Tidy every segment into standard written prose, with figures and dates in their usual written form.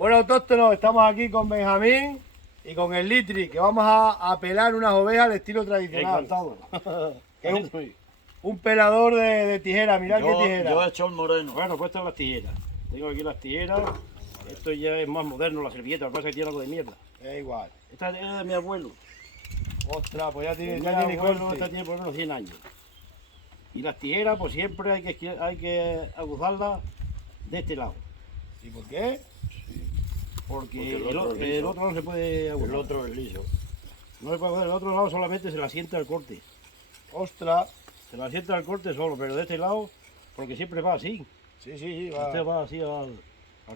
Bueno, autóctonos, estamos aquí con Benjamín y con el Litri, que vamos a pelar unas ovejas al estilo tradicional. Encantado. Que es un pelador de tijera, mirad qué tijera. Yo he hecho el moreno. Bueno, pues estas son las tijeras. Tengo aquí las tijeras. Esto ya es más moderno, la servilleta, lo que pasa es que tiene algo de mierda. Es igual. Esta es de mi abuelo. Ostras, pues ya Mi tiene abuelo, corte. esta tiene por lo menos 100 años. Y las tijeras, pues siempre hay que aguzarlas de este lado. ¿Y por qué? Porque el el otro otro no se puede aguzar. El otro es liso. No se puede aguzar, el otro lado solamente se la sienta el corte. Ostras. Se la sienta el corte solo, pero de este lado, porque siempre va así. Sí, Este va. va así al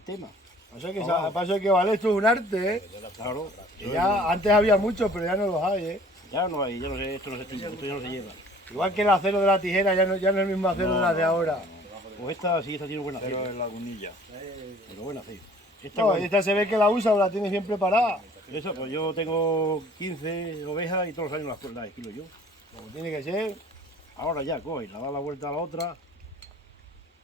tema. Pasa que vale, esto es un arte, ¿eh? Claro. Que ya antes había muchos, pero ya no los hay, ¿eh? Ya no hay, ya no sé, esto no se tira, esto ya no se lleva. Igual que el acero de la tijera, ya no es el mismo acero de las de ahora. Pues esta sí, esta tiene buen acero. Pero en lagunilla. Pero buen acero. Esta, No, cuando- esta se ve que la usa o la tiene siempre parada. esa, pues yo tengo 15 ovejas y todos los años las esquilo yo. Como tiene que ser. Ahora ya, coge, la da la vuelta a la otra.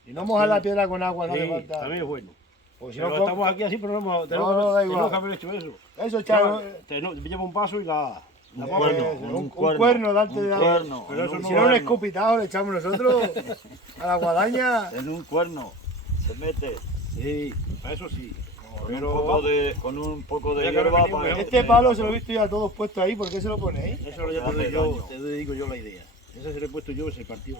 Y no mojar la piedra con agua, no hace Sí, falta. también es bueno. Pues si Pero no, estamos aquí así, pero no hemos, da igual. tenemos que haber hecho eso. eso, chavo. Lleva un paso y la Un cuerno, darte de cuerno. Pero eso Si no, un escupitajo le echamos nosotros a la guadaña. En un cuerno se mete Sí, para eso sí. con un poco de Ya que ahora hierba venimos, para... Este palo se lo he visto ya todos puestos ahí, ¿por qué se lo ponéis? Eso ya te digo yo la idea. Ese se lo he puesto yo, ese partido.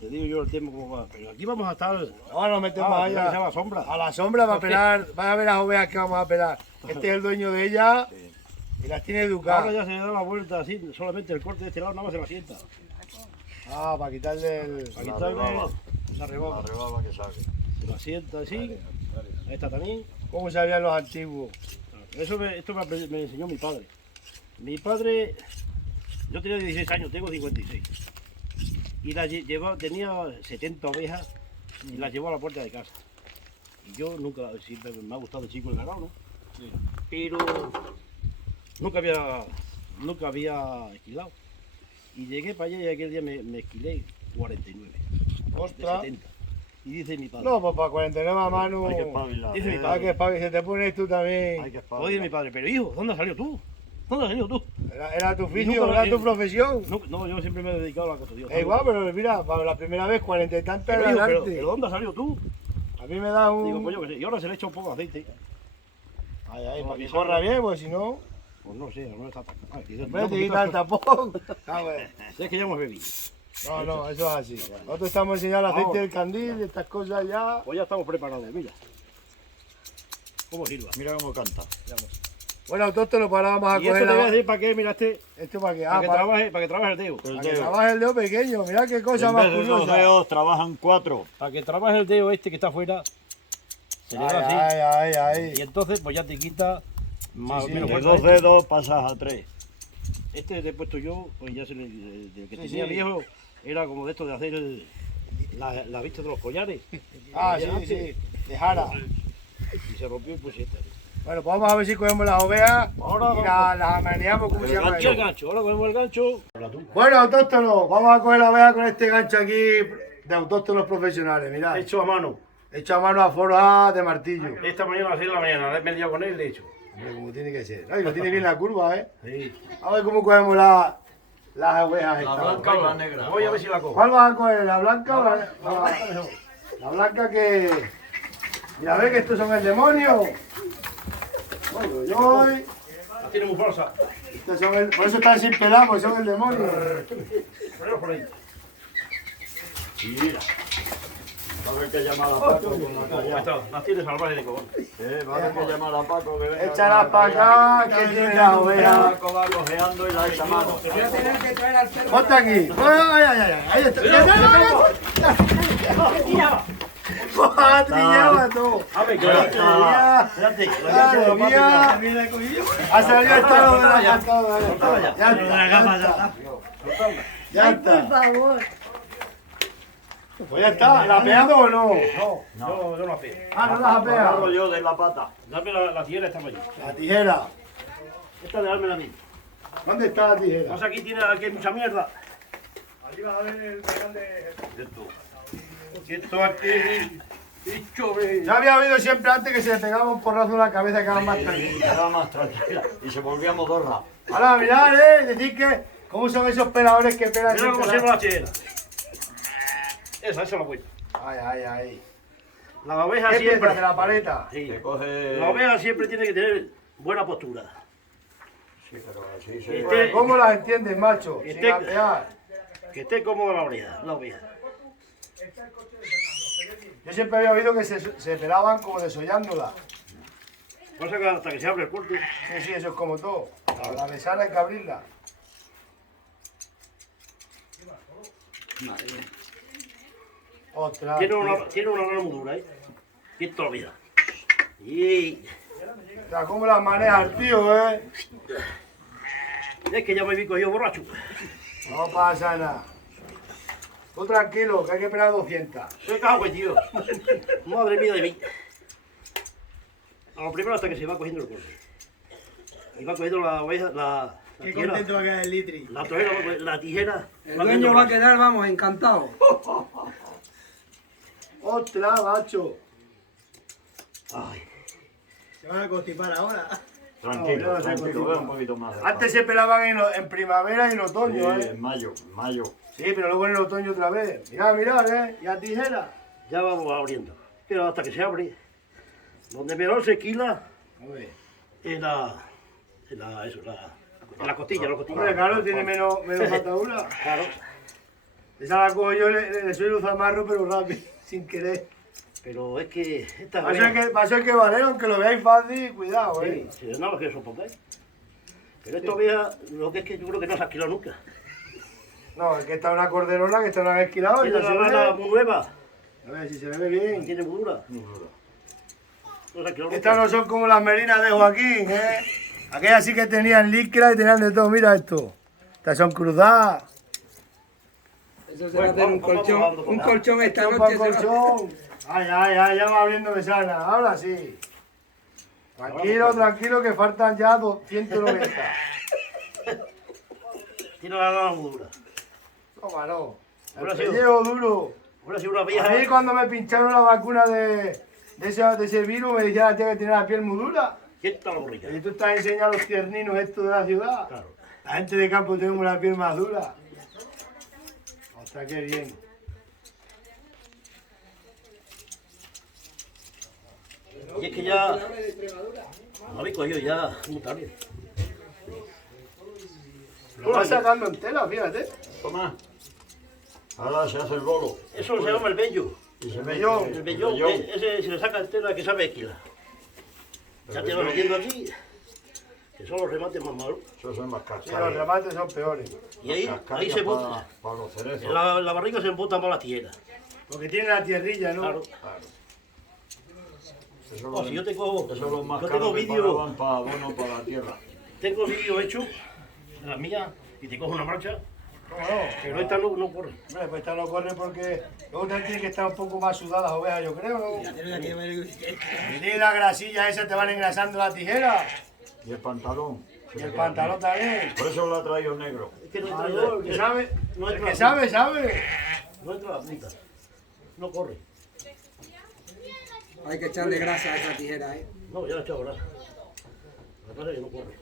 Te digo yo el tema cómo va. Pero aquí vamos a estar Ahora nos metemos a allá. la sombra. A la sombra va a pelar, van a ver las ovejas que vamos a pelar. Este es el dueñño de ella y las tiene Ahora educadas. ya se le da la vuelta así, solamente el corte de este lado nada más se la sienta. Ah, para quitarle el... Para La quitarle rebaba. esa rebaba. La rebaba que saque. Se la sienta así. Esta también. ¿Cómo sabían los antiguos? Esto me enseñó mi padre. Mi padre, yo tenía 16 años, tengo 56. Y tenía 70 ovejas y las llevó a la puerta de casa. Y yo nunca, siempre me ha gustado el chico el ganado, ¿no? Sí. Pero nunca había esquilado. Y llegué para allá y aquel día me esquilé 49 de Ostras. 70. Y dice mi padre, No, pues para 49 a mano... Hay que espabilar. Dice mi Hay padre. que espabilar, se te pones tú Hay también. que oye espabilar. mi padre, pero hijo, ¿dónde has salido tú? ¿Dónde has salido tú? Era tu oficio, nunca- era tu profesión. No, yo siempre me he dedicado a la construcción. Es igual, pero mira, para la primera vez 40 y tantas Pero, era hijo, el pero, arte. ¿pero dónde has salido tú? A mí me da un... Digo, pues yo que sé. Y ahora se le echa un poco de aceite. Ay, no, para que que corra bien, pues si no... Pues no sé, no está tan... Hombre, te quita el tapón. Ah, bueno. Es que ya hemos bebido. No, eso es así. Nosotros estamos enseñando el aceite Vamos. del candil, estas cosas ya. Pues ya estamos preparados, mira. ¿Cómo sirva? Mira cómo canta. Bueno, autóctono, pues ahora vamos a Y esto coger te voy a la... decir para qué, mira este, ¿Esto para qué? para, Ah, que trabaje el dedo. El para que dedo. trabaje el dedo pequeño. Mira qué cosa En más vez de dos curiosa. dedos trabajan 4. Para que trabaje el dedo este que está afuera, se le da así. Ay. Y entonces pues ya te quita más Sí, o menos De fuerza 2 este. dedos pasas a 3. Este le he puesto yo, pues ya se le... Del que Sí, tenía sí. viejo, era como de esto de hacer la vista de los collares. Ah, Ya sí, antes, sí. De jara. Y se rompió y pues esta. Bueno, pues vamos a ver si cogemos las ovejas Ahora y vamos. las amaneamos, como se llama Y el eso. gancho, ahora cogemos el gancho. Bueno, autóctonos, vamos a coger la oveja con este gancho aquí de autóctonos profesionales. Mirad, Hecho a mano. hecho a mano a forja de martillo. Esta mañana a las 6 de la mañana, me he liado con él, de hecho. Hombre, como tiene que ser. Ay, lo tiene bien la curva, ¿eh? Sí. A ver cómo cogemos las ovejas La estas. blanca o la negra. Voy a ver si la cojo. ¿Cuál vas a coger? ¿La blanca o la blanca que... Mira, ve que estos son el demonio. Oy. La tiene muy falsa. Estos son por eso están sin pelar, porque son el demonio. Ponelo por ahí. Mira. Va a haber que llamar a Paco con la Ahí calla. está, las tienes salvajes de cojón. Va a haber que llamar a Paco que venga. Échalas para acá, que tiene la oveja. Paco va cojeando y la echa a mano. Ponte aquí. Ay. Ahí está. ¡Ah, trillaba todo! A ver, Madre mía. espérate. Madre mía. Ha salido el talo de la gata. Ya está. Por favor. Pues ya está. ¿La has peado o no? No, yo no la pego. Ah, no las has Hago pegado. yo de la pata. Dame la tijera esta para allí. La tijera. Esta de dármela a mí. ¿Dónde está la tijera? Pasa aquí hay mucha mierda. Allí vas a ver el canal de... Esto aquí Yo había oído siempre antes que se le pegaba un porrazo en la cabeza y quedaba más Y tranquilo. quedaba más tranquila. Y se volvía modorra. Ahora, mirad, decir que cómo son esos peladores que pegan Mira cómo se siempre llama la chilena. Esa es la buena. Ay. La oveja ¿Qué siempre. piensas de la paleta? Sí. Se coge... La oveja siempre tiene que tener buena postura. Sí, pero así Este- se... Pues, ¿cómo las entiendes, macho? Sin Este- apear. Que esté cómoda la oveja. Yo siempre había oído que se pelaban como desollándola. Pasa que hasta que se abre el cuerpo. Sí, eso es como todo. La mesana hay que abrirla. Ostras. Tiene tío. una rama muy dura, ¿eh? Y esto lo vida. Y O sea, ¿cómo las maneja el tío, es que ya me vi cogido borracho. No pasa nada. Tú tranquilo, que hay que pelar 200. Se cago en tío. Madre mía de mí. A lo primero hasta que se va cogiendo el corte. Y va cogiendo la oveja, la Qué tijera. contento va a quedar el litri. La tijera, la tijera. El dueño va a quedar, vamos, encantado. Ostras, macho. Ay, Se van a constipar ahora. Tranquilo, No, yo no sé tranquilo, contigo. ve un poquito más. Antes se pelaban en primavera y en Sí, otoño, en mayo, Sí, pero luego en el otoño otra vez. Mirad, y a tijera. ya vamos abriendo. Pero hasta que se abre. Donde mejor se quila es en la costilla, la costilla. Hombre, claro, tiene menos atadura. Claro. Esa la cojo yo, le suelo zamarro, pero rápido, sin querer. Pero es que esta Para eso hay que valer, aunque lo veáis fácil, cuidado, Sí, si no lo que soportáis. Pero esta oveja, lo que es que yo creo que no se ha alquilado nunca. No, es que está una corderona que está una esquilado y Tiene no la se lana ve. muy nueva, A ver si se ve bien. tiene muy dura. No se ha alquilado Estas nunca. no son como las merinas de Joaquín, Aquellas sí que tenían licra y tenían de todo, mira esto. Estas son cruzadas. Eso se Bueno, va a hacer un vamos, colchón. vamos, Un vamos. colchón esta Esto noche. para se va- colchón. Ya va abriendo mesana. Ahora sí. Tranquilo, que faltan ya 190. Tiene la lana muy dura. Toma, no. Ahora El sí. pellejo duro. Ahora sí una A vieja. mí cuando me pincharon la vacuna de ese virus me decía la tía que tenía la piel muy dura. ¿Quién está la borrica? Y tú estás enseñando a los tierninos esto de la ciudad. Claro. La gente de campo tenemos la piel más dura. Ostras, qué bien. Y es que ya. No habéis cogido ya muy tarde. Lo vas sacando en tela, fíjate. Toma. Ahora se hace el bolo. Eso se llama el bello. Y se vellón. El vellón, ese se le saca entera que sabe esquila. Ya te vas metiendo aquí. Que son los remates más malos. Esos son las Sí, los cascadas. remates son peores. Y ahí se bota. Para los cerezos. En la barriga se embota más la tierra. Porque tiene la tierrilla, ¿no? Claro. Eso Oh, si yo tengo, Esos son los más yo tengo caros que vídeo, pagaban para abono para la tierra. tengo vídeo hecho de las mías y te cojo una marcha, ¿Cómo no? pero esta no corre. Hombre, pues esta no corre porque luego también tiene que estar un poco más sudadas las ovejas, yo creo, ¿no? Ya tengo que ver- Y tiene la grasilla esa, te van engrasando la tijera. Y el pantalón. Y el pantalón también. Por eso lo ha traído negro. Es que no Ay, entra, el que sabe, no el entra que sabe, sabe. no entra la punta, no corre. Hay que echarle grasa a esa tijera, No, ya la he echado grasa. Me parece que no corre.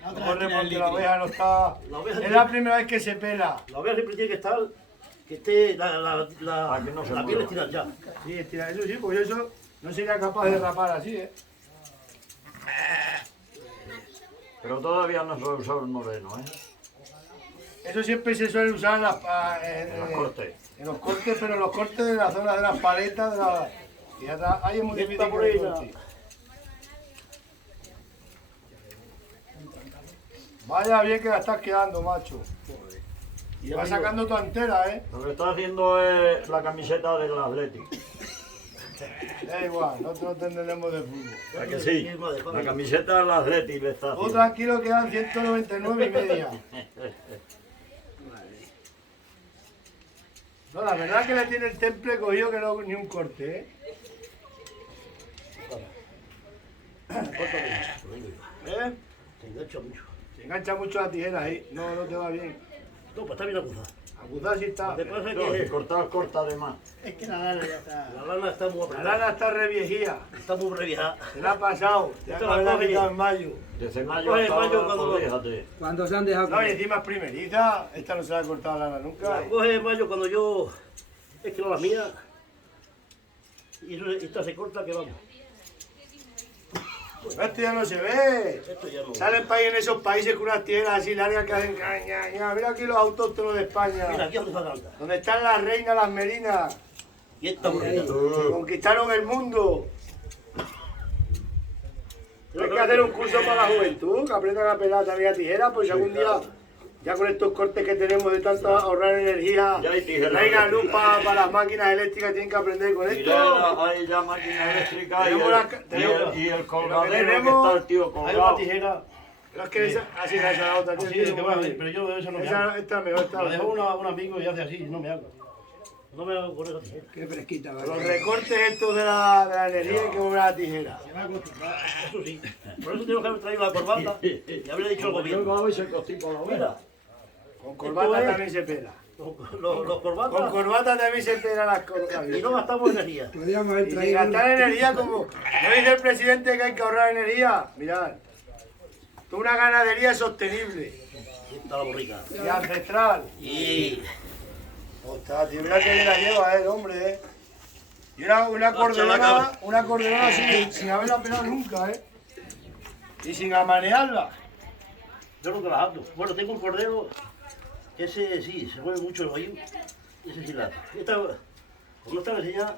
No corre porque la oveja no está... La oveja Es la primera vez que se pela. La oveja siempre tiene que estar, que esté la Para que no se la piel mueva. estirada ya. Sí, estira, eso sí, pues eso no sería capaz de rapar así, Pero todavía no se ha usado el moreno, Eso siempre se suele usar en En los cortes. En los cortes, pero en los cortes de la zona de las paletas, de la... Y atrás, ahí es muy Y difícil esta que por lo ahí, corte. Vaya bien que la estás quedando, macho. Y ya Va te digo, sacando tu entera, Lo que está haciendo es la camiseta del Athletic. Da igual, nosotros no entendemos de fútbol. ¿A que sí? La camiseta del Athletic le está Tú haciendo. tranquilo, quedan 199 y media. No, la verdad que le tiene el temple cogido que no ni un corte, ¿Eh? te engancha mucho. Se engancha mucho la tijera ahí, no te va bien. No, pues está bien acusada. Acusado sí está. Lo que pasa es No, que corta de más. Es que la lana ya está. la lana está muy La apretada, lana está reviejía. está muy reviejada. Se la ha pasado. Ya Esto que la la ha coge. quitado en mayo. Desde mayo Coge hasta mayo ahora, cuando pues lo- fíjate. ¿Cuánto se han dejado? No, y encima es primerita. Esta no se la ha cortado la lana nunca. La coge en mayo cuando yo esquilo la mía y esta se corta que vamos. Esto ya no se ve. Esto ya no. Salen para ahí en esos países con unas tierras así largas que hacen caña. Mira aquí los autóctonos de España. Mira, aquí donde falta alta. Donde están las reinas, las merinas. Y esta bonita. Que conquistaron el mundo. Hay que hacer un curso para la juventud, que aprendan a pelar también a tijera, pues si algún día, ya con estos cortes que tenemos de tanto ahorrar energía, Ya hay tijeras traigan luz eléctricas. para las máquinas eléctricas, tienen que aprender con Y esto. ya hay ya máquina eléctrica y el colgadero que tenemos- está el tío Hay una colgado. tijera. Pero es que esa, así es la otra. Sí, que va, pero yo de eso no me hago. Esta es mejor, esta Me dejó un amigo y hace así, no me hago. No me hago con esa tijera. Qué fresquita, Los ¿verdad? recortes estos de la energía hay que volver a la tijera. Eso sí. Por eso tengo que haber traído la corbata y haberle dicho al Yo gobierno. va y se constipa la Mira, vida. Con corbata también se pela. los Con corbatas corbata también se pela las corbatas. y no gastamos energía. Podríamos haber Y sin traído. gastar energía como... ¿No dice el presidente que hay que ahorrar energía? Mirad. Esto es una ganadería sostenible Está la borrica. y ancestral. Y Ostras, tío, mira que bien la lleva, hombre, Y una cordelona sin haberla pelado nunca, Y sin amanearla. yo nunca la ando. Bueno, tengo un cordero, ese sí, se mueve mucho el baño. Ese sí la ando. Esta, como está enseñada,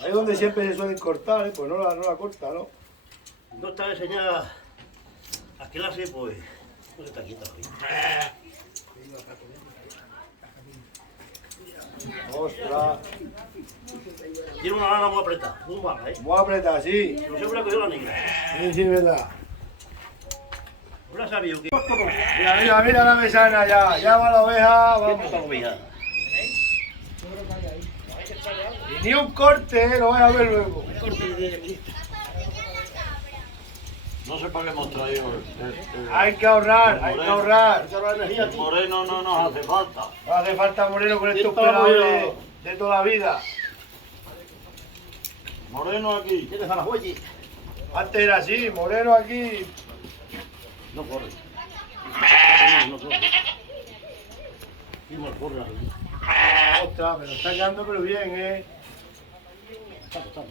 Ahí es donde siempre se suelen cortar, pues no la corta, ¿no? no está enseñada a clase, pues está quieta. Ostras, Tiene una lana muy apretada, muy baja, muy apretada, sí. No siempre la cogió la negra. Sí, verdad. No sabía que... Mira la mesana ya va la oveja, ¿Qué vamos. puta oveja? Y ni un corte, lo vais a ver luego. No sé para qué hemos traído Hay que ahorrar, hay que ahorrar. el moreno no nos hace falta. No hace falta moreno con estos Esto lo peladores voy de toda la vida. Moreno aquí. ¿Tienes a la huelle? Antes era así, moreno aquí. No corre. No corre. Sí, mal corre la huelle. Ostras, pero está quedando pero bien, Está costando.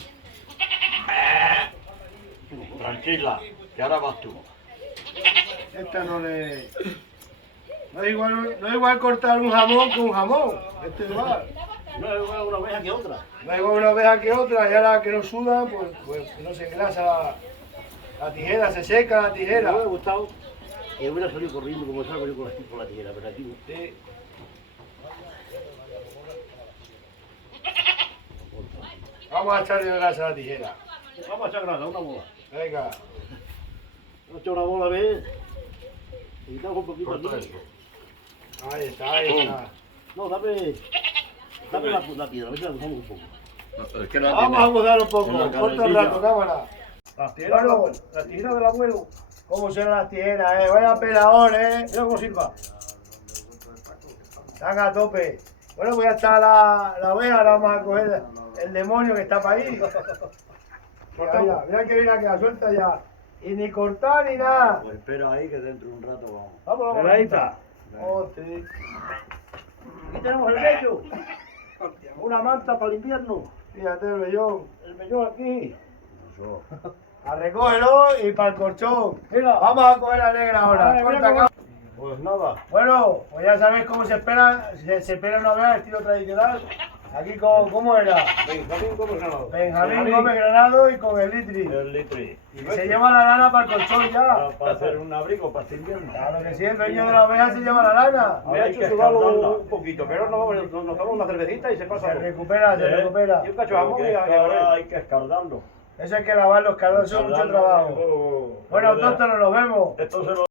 Tranquila, que ahora vas tú. Esta no le... No es igual cortar un jamón que un jamón. Este es igual. No es una oveja que otra. No es igual una oveja que otra, y ahora que no suda, pues no se engrasa la tijera, se seca la Me tijera. hubiera gustado que hubiera salido corriendo como salgo yo con la tijera, pero aquí no. Sí. Vamos a echarle grasa a la tijera. Vamos a echar grasa, una bola. Venga. Vamos a echar una bola, ¿ves? Y quitamos un poquito Corta aquí. eso. Ahí está. No, dame la piedra, a ver si la usamos un poco. Es que no Vamos a gozar un poco. En la Corta el carretilla. rato, cámara. Las tijeras, Bueno, las tijeras del abuelo. ¿Cómo serán las tijeras, Vaya pelador, Mira cómo silba. Están a tope. Bueno, pues ya está la oveja, ahora vamos a coger el demonio que está para ahí. Mira que viene aquí, suelta ya. Y ni cortar ni nada. Pues espera ahí que dentro de un rato vamos. Vamos, Peladita. Oh, sí. Aquí tenemos el vello. Una manta para el invierno. Fíjate el vellón. El vellón aquí. Eso. A recógelo y para el colchón. Mira. Vamos a coger la negra ahora. Mira Corta cómo- acá. Pues nada. Bueno, pues ya sabéis cómo se espera. Se espera una oveja estilo tradicional. Aquí ¿cómo era? Benjamín Gómez Granado. Benjamín Gómez Granado y con el litri. El litri. Y se lleva la lana para el colchón ya. Para hacer un abrigo para este invierno. Claro que sí, el dueño de la oveja se lleva la lana. Me ha hecho sudarlo un poquito, pero nos tomamos una cervecita y se pasa. Se recupera, se recupera. Y un cacho de jamón Porque y es a que ahora ver. hay que escardarlo. Eso hay que lavar los cardos, eso es mucho trabajo. Bueno, autóctonos, nos vemos. Esto se lo